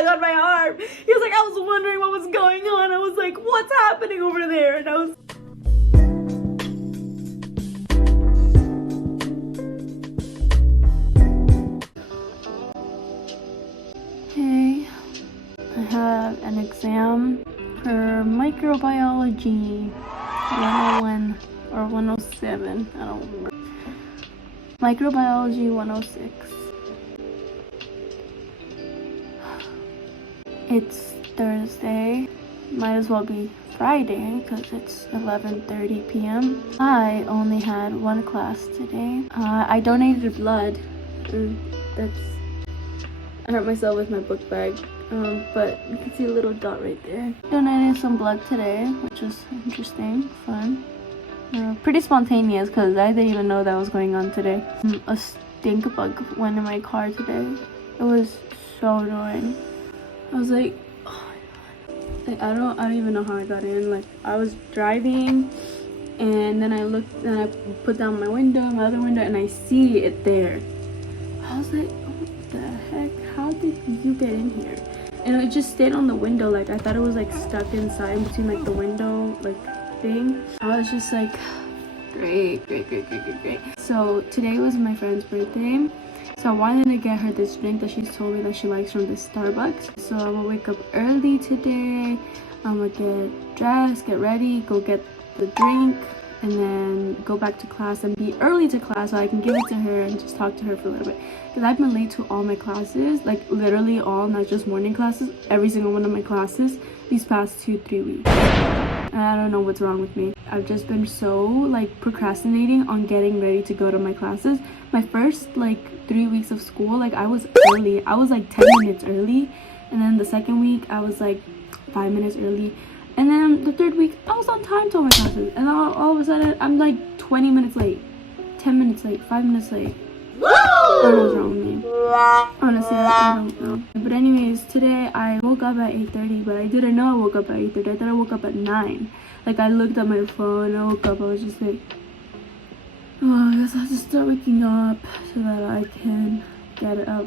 going on my arm. He was like, I was wondering what was going on. I was like, what's happening over there? And I was... Hey, I have an exam for microbiology 101 or 107, I don't remember. Microbiology 106. It's Thursday, might as well be Friday because it's 11:30 p.m. I only had one class today. I donated blood. I hurt myself with my book bag, but you can see a little dot right there. Donated some blood today, which was interesting, fun. Pretty spontaneous because I didn't even know that was going on today. A stink bug went in my car today. It was so annoying. I was like, oh my god. Like, I don't even know how I got in. Like, I was driving and then I looked and I put down my other window, and I see it there. I was like, what the heck? How did you get in here? And it just stayed on the window. Like, I thought it was like stuck inside between like the window like thing. I was just like, great. So today was my friend's birthday, so I wanted to get her this drink that she's told me that she likes from this Starbucks. So I'm gonna wake up early today. I'm gonna get dressed, get ready, go get the drink, and then go back to class and be early to class so I can give it to her and just talk to her for a little bit. Because I've been late to all my classes, like literally all, not just morning classes, every single one of my classes these past 2-3 weeks. And I don't know what's wrong with me. I've just been so like procrastinating on getting ready to go to my classes. My first like 3 weeks of school, like I was early. I was like 10 minutes early. And then the second week I was like 5 minutes early. And then the third week I was on time to all my classes. And all of a sudden I'm like 20 minutes late, 10 minutes late, 5 minutes late. I don't know what's wrong with me. Honestly, I don't know. But anyways, today I woke up at 8:30, but I didn't know I woke up at 8:30. I thought I woke up at 9. Like, I looked at my phone, I woke up, I was just like, oh, I guess I'll just start waking up so that I can get up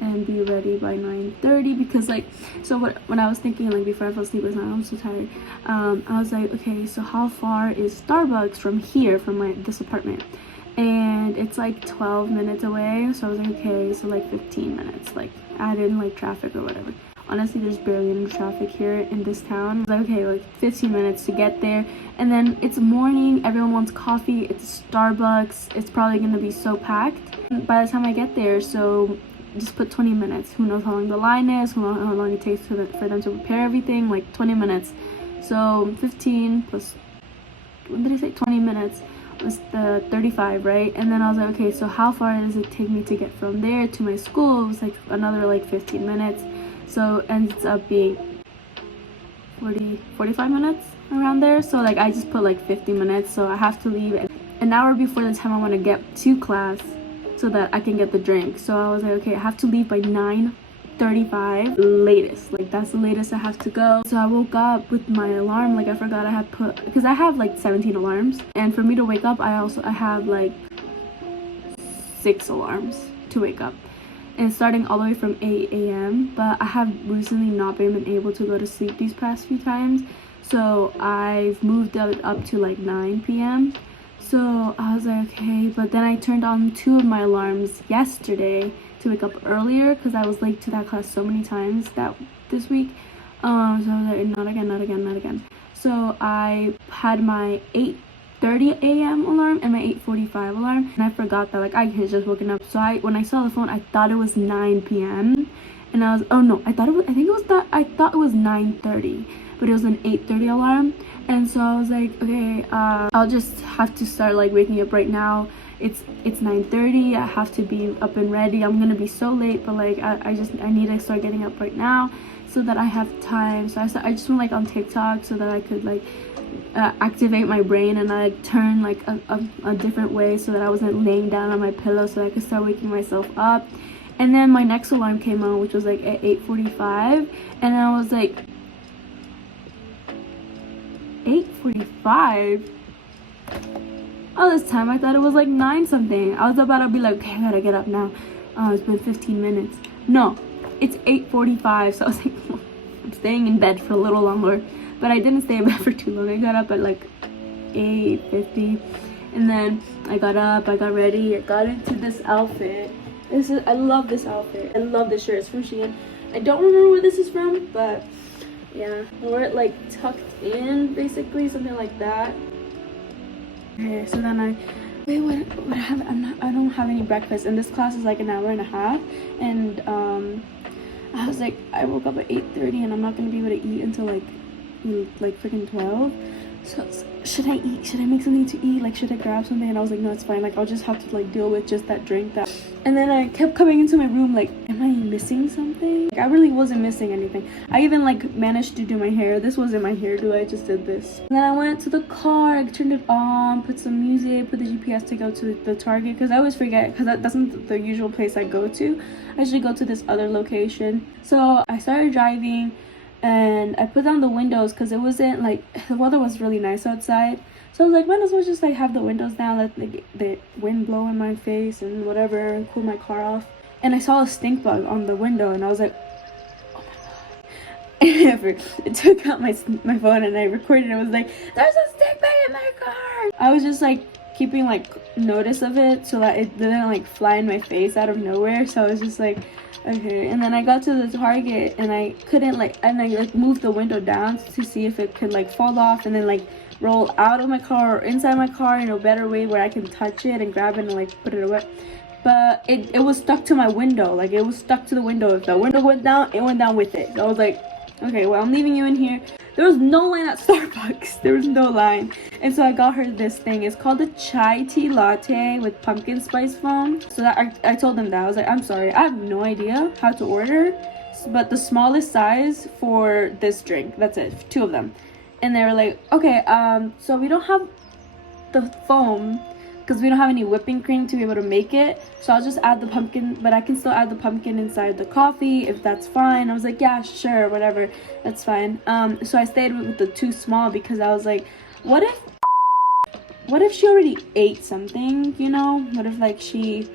and be ready by 9:30. Because like, so when I was thinking, like before I fell asleep last night, I was so tired. I was like, okay, so how far is Starbucks from here, from this apartment? And it's like 12 minutes away. So I was like, okay, so like 15 minutes, like add in like traffic or whatever. Honestly, there's barely any traffic here in this town. I was like, okay, like 15 minutes to get there. And then it's morning, everyone wants coffee, it's Starbucks, it's probably gonna be so packed by the time I get there. So just put 20 minutes. Who knows how long the line is, who knows how long it takes for them to prepare everything, like 20 minutes. So 15 plus, what did I say, 20 minutes was the 35, right? And then I was like, okay, so how far does it take me to get from there to my school? It was like another like 15 minutes. So it ends up being 45 minutes around there. So like I just put like 50 minutes. So I have to leave an hour before the time I want to get to class so that I can get the drink. So I was like, okay, I have to leave by 9:35 latest. Like that's the latest I have to go. So I woke up with my alarm. Like I forgot I had put, because I have like 17 alarms, and for me to wake up I have like 6 alarms to wake up, and starting all the way from 8 a.m. but I have recently not been able to go to sleep these past few times, so I've moved it up to like 9 p.m. So I was like, okay, but then I turned on 2 of my alarms yesterday to wake up earlier because I was late to that class so many times this week. So I was like, not again. So I had my 8:30 a.m. alarm and my 8:45 alarm, and I forgot that like I had just woken up. So when I saw the phone, I thought it was 9 p.m. and I was, oh no, I thought it was 9:30, but it was an 8:30 alarm. And so I was like, okay, I'll just have to start like waking up right now. It's 9:30. I have to be up and ready. I'm gonna be so late, but like I need to start getting up right now so that I have time. So I just went like on TikTok so that I could like activate my brain and I turn like a different way so that I wasn't laying down on my pillow, so I could start waking myself up. And then my next alarm came on, which was like at 8:45, and I was like, 8:45? All this time I thought it was like 9 something. I was about to be like, okay, I gotta get up now. It's been 15 minutes. No, it's 8:45, so I was like, I'm staying in bed for a little longer. But I didn't stay in bed for too long. I got up at like 8:50, and then I got up, I got ready, I got into this outfit. I love this outfit. I love this shirt. It's from Shein. I don't remember where this is from, but yeah, I wore it like tucked in, basically, something like that. Okay, so then I don't have any breakfast, and this class is like an hour and a half, and I was like, I woke up at 8:30, and I'm not gonna be able to eat until like freaking 12. So should I eat? Should I make something to eat? Like, should I grab something? And I was like, no, it's fine. Like, I'll just have to like deal with just that drink. And then I kept coming into my room like, am I missing something? Like, I really wasn't missing anything. I even like managed to do my hair. This wasn't my hairdo. I just did this. And then I went to the car. I turned it on, put some music, put the GPS to go to the Target, because I always forget, because that's not the usual place I go to. I usually go to this other location. So I started driving, and I put down the windows because it wasn't like, the weather was really nice outside. So I was like, might as well just like have the windows down, let the wind blow in my face and whatever, and cool my car off. And I saw a stink bug on the window, and I was like, oh my god. I took out my phone and I recorded it. I was like, there's a stink bug in my car. I was just like keeping like notice of it so that it didn't like fly in my face out of nowhere. So I was just like, okay. And then I got to the Target, and I couldn't like, and I like moved the window down to see if it could like fall off and then like roll out of my car or inside my car in a better way where I can touch it and grab it and like put it away. But it was stuck to my window. Like, it was stuck to the window. If the window went down, it went down with it. So I was like, okay, well, I'm leaving you in here. There was no line at Starbucks. There was no line. And so I got her this thing. It's called a chai tea latte with pumpkin spice foam. So that I told them that. I was like, I'm sorry, I have no idea how to order, but the smallest size for this drink. That's it, 2 of them. And they were like, okay, so we don't have the foam because we don't have any whipping cream to be able to make it. So I'll just add the pumpkin, but I can still add the pumpkin inside the coffee if that's fine. I was like, yeah, sure, whatever, that's fine. So I stayed with the 2 small because I was like, what if she already ate something, you know? What if like she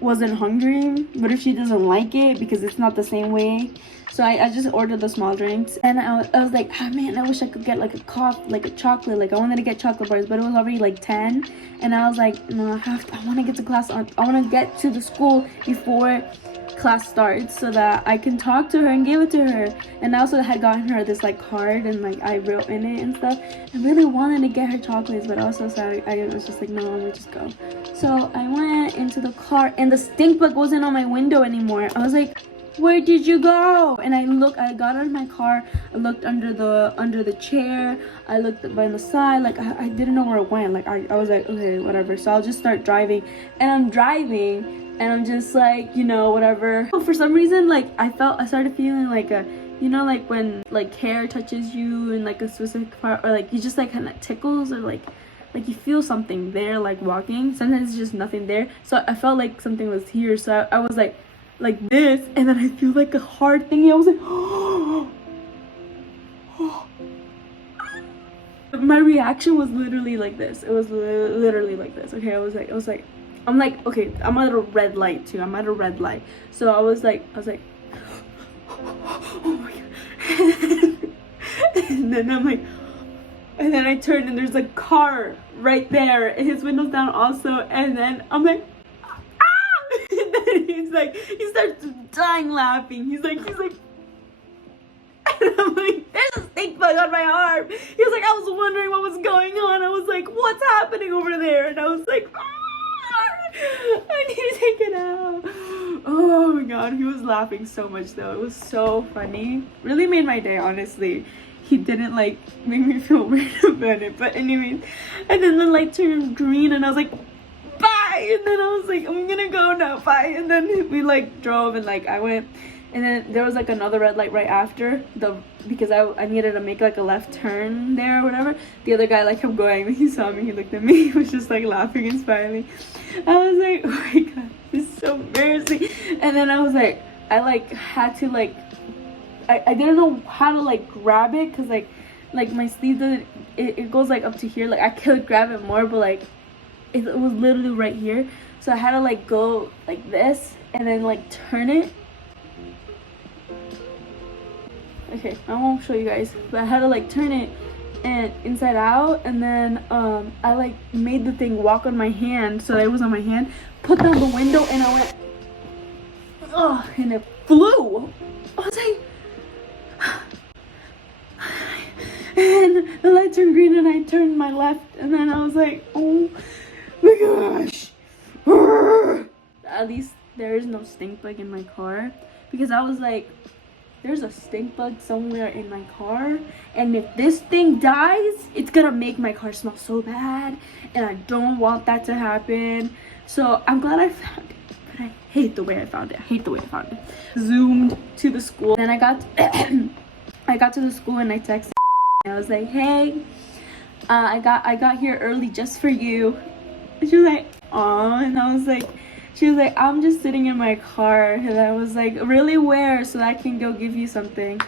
wasn't hungry? What if she doesn't like it because it's not the same way? So I just ordered the small drinks, and I was like, oh man, I wish I could get like a chocolate. Like, I wanted to get chocolate bars, but it was already like 10, and I was like, no, I want to get to class I want to get to the school before class starts so that I can talk to her and give it to her. And I also had gotten her this like card, and like I wrote in it and stuff. I really wanted to get her chocolates, but also sorry, I was just like, no, I'm gonna just go. So I went into the car, and the stink bug wasn't on my window anymore. I was like, where did you go? And I got out of my car, I looked under the chair, I looked by the side, like I didn't know where it went. Like I was like, okay, whatever. So I'll just start driving, and I'm driving, and I'm just like, you know, whatever. For some reason, like I started feeling like a, you know, like when like hair touches you in like a specific part, or like you just like kind of tickles, or like you feel something there, like walking. Sometimes it's just nothing there. So I felt like something was here. So I was like this, and then I feel like a hard thing. I was like, oh. My reaction was literally like this. It was literally like this. Okay, I was like, I'm like, okay, I'm at a red light too. I'm at a red light. So I was like, oh my god. And then I'm like, and then I turned, and there's a car right there, and his window's down also. And then I'm like, and then he starts dying laughing. He's like, and I'm like, there's a stink bug on my arm. He was like, I was wondering what was going on. I was like, what's happening over there? And I was like, I need to take it out. Oh my god, he was laughing so much though. It was so funny. Really made my day, honestly. He didn't like make me feel weird about it. But anyways, and then the light turned green, and I was like, bye. And then I was like, I'm gonna go now, bye. And then we like drove, and like I went, and then there was like another red light right after because I needed to make like a left turn there or whatever. The other guy like kept going, and he saw me, he looked at me, he was just like laughing and smiling. I was like, oh my god, this is so embarrassing. And then I was like, I like had to like, I didn't know how to like grab it, because like my sleeve doesn't, it goes like up to here. Like I could grab it more, but like it was literally right here. So I had to like go like this, and then like turn it, Okay, I won't show you guys, but I had to like turn it and inside out, and then I like made the thing walk on my hand so that it was on my hand, put down the window, and I went, oh, and it flew. I was like, and the light turned green and I turned my left, and then I was like, oh my gosh. At least there is no stink bug in my car, because I was like, there's a stink bug somewhere in my car, and if this thing dies, it's gonna make my car smell so bad, and I don't want that to happen. So I'm glad I found it, but I hate the way I found it. Zoomed to the school. Then I got to the school and I texted. I was like, hey, I got here early just for you. And she was like, aw, and she was like, I'm just sitting in my car. And I was like, really, where? So that I can go give you something.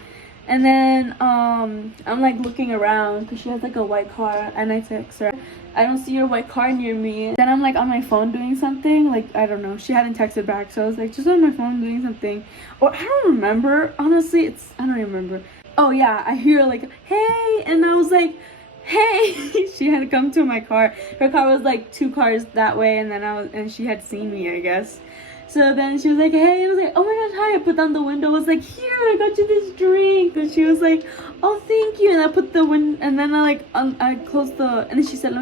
And then I'm like looking around because she has like a white car, and I text her, I don't see your white car near me. Then I'm like on my phone doing something, like I don't know, she hadn't texted back, so I was like just on my phone doing something, or I don't remember, honestly. I don't remember. Oh yeah, I hear like, hey, and I was like, hey. She had come to my car. Her car was like 2 cars that way, and then and she had seen me, I guess. So then she was like, hey. I was like, oh my gosh, hi. I put down the window. I was like, here, I got you this drink. And she was like, oh, thank you. And I put the and then I closed the, and then she said,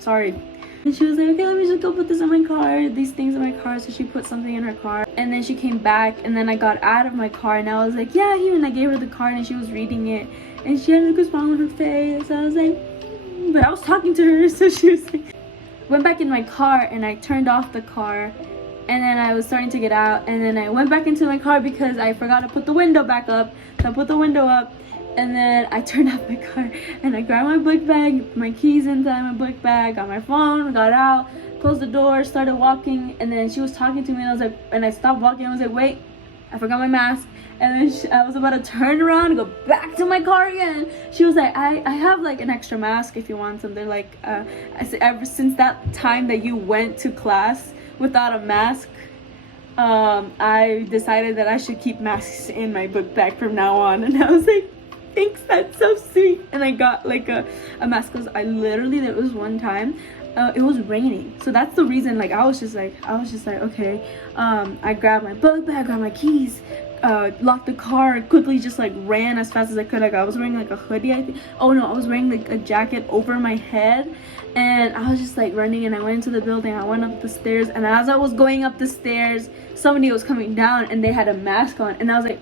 sorry. And she was like, okay, let me just go put this in my car, these things in my car. So she put something in her car, and then she came back, and then I got out of my car, and I was like, yeah, here. And I gave her the card, and she was reading it, and she had a good smile on her face. So I was like, but I was talking to her, so she was like, went back in my car, and I turned off the car, and then I was starting to get out, and then I went back into my car because I forgot to put the window back up. So I put the window up, and then I turned off my car, and I grabbed my book bag, put my keys inside my book bag, got my phone, got out, closed the door, started walking, and then she was talking to me, and I was like, and I stopped walking, I was like, wait, I forgot my mask. And then I was about to turn around and go back to my car again. She was like, I have like an extra mask if you want something. Like, I said, ever since that time that you went to class without a mask, I decided that I should keep masks in my book bag from now on. And I was like, thanks, that's so sweet. And I got like a mask, because there was one time it was raining, so that's the reason. Like I was just like okay. I grabbed my book bag, grabbed my keys, locked the car, and quickly just like ran as fast as I could. Like I was wearing like a hoodie, I think. Oh no, I was wearing like a jacket over my head, and I was just like running, and I went into the building. I went up the stairs, and as I was going up the stairs, somebody was coming down, and they had a mask on, and I was like,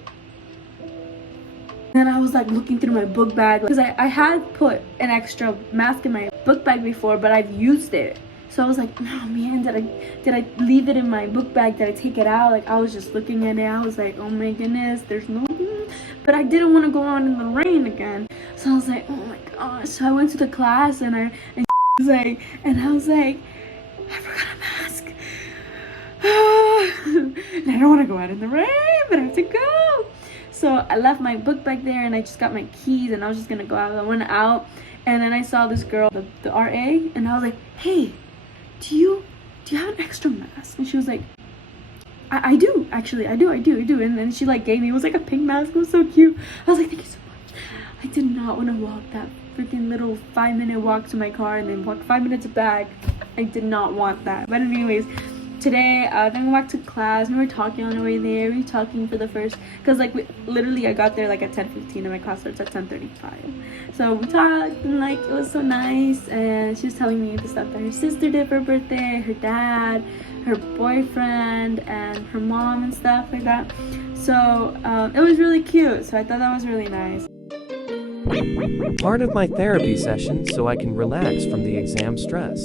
then I was like looking through my book bag, because I had put an extra mask in my book bag before, but I've used it. So I was like, oh man, did I leave it in my book bag? Did I take it out? Like I was just looking at it. I was like, oh my goodness, there's no, but I didn't want to go out in the rain again. So I was like, oh my gosh. So I went to the class, and I was like, I forgot a mask. And I don't want to go out in the rain, but I have to go. So I left my book bag there, and I just got my keys, and I was just gonna go out. I went out, and then I saw this girl, the RA, and I was like, hey, do you have an extra mask? And she was like, I do, actually, I do. And then she like gave me, it was like a pink mask. It was so cute. I was like, thank you so much. I did not want to walk that freaking little 5-minute walk to my car and then walk 5 minutes back. I did not want that. But anyways, today then we went back to class, and we were talking on the way there. We were talking for the first, because like literally I got there like at 10:15, and my class starts at 10:35. So we talked, and like it was so nice, and she was telling me the stuff that her sister did for her birthday, her dad, her boyfriend, and her mom, and stuff like that. So it was really cute, so I thought that was really nice. Part of my therapy session so I can relax from the exam stress.